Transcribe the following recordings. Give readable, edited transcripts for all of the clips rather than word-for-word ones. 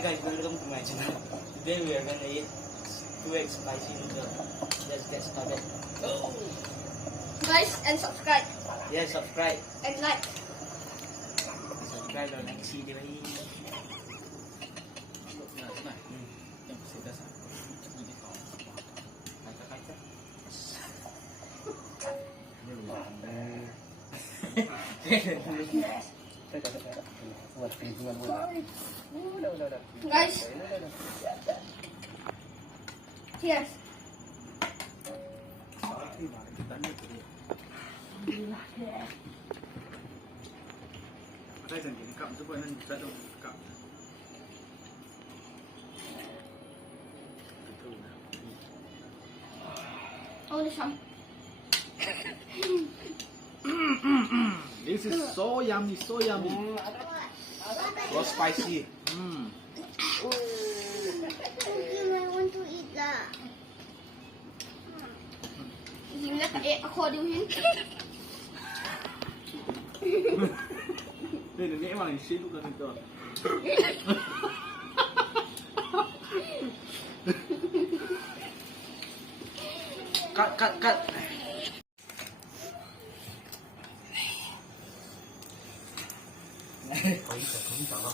Hi guys, welcome to my channel. Today we are gonna eat 2x spicy noodles. Let's get started. Oh. Guys, and subscribe. Yeah, subscribe. And like. Subscribe and see the way. Guys. Cheers. Oh, this one. This is so yummy, so yummy. So spicy. I want to eat that. Hindi na tayo ako din. Đây là nghĩa mà mình xin luôn là được. Cắt. Không sợ.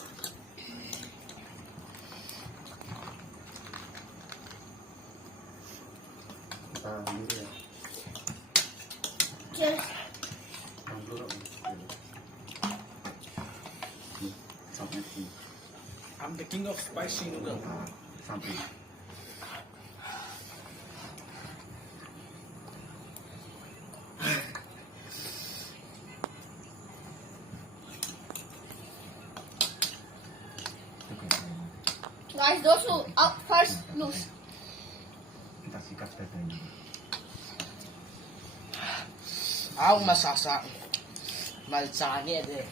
Cheers. I'm the king of spicy noodle. Guys, those who out first lose. Ako masasa. Malsani ade.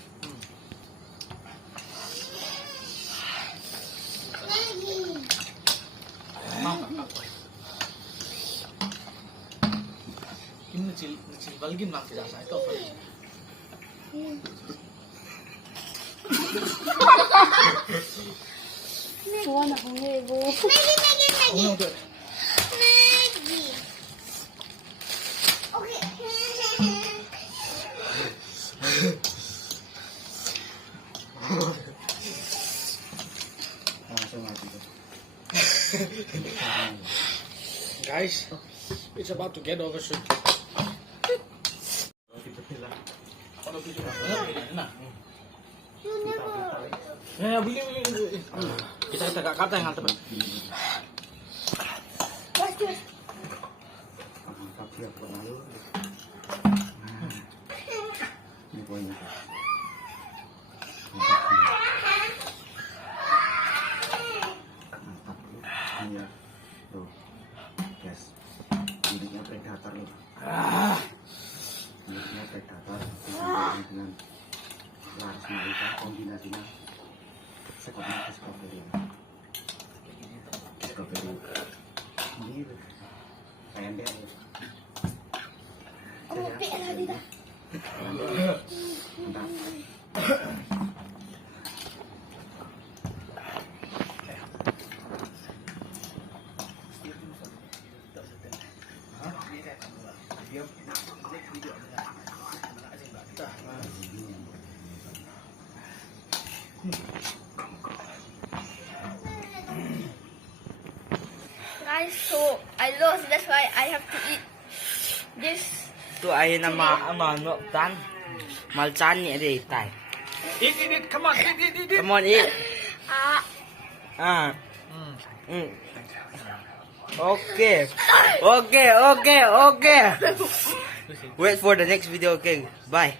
Ini kecil balgin mak tidak saya itu. Suwan ako ngego. Oh, good. Maggie. Okay. Guys, it's about to get over soon. Ya, beli. Kita gak kata yang teman. Guys, cheers. Mulutnya predator nih. Mulutnya predator dengan laras malika, kombinasinya sekotnya strawberry. Ini pendek. Oh, pera dito. Mantap. Guys, so I lost. That's why I have to eat this. Tu ay na no tan. Malsani ade tay. Eat. Come on, eat. Come on, eat. Ah. Okay. Wait for the next video. Okay. Bye.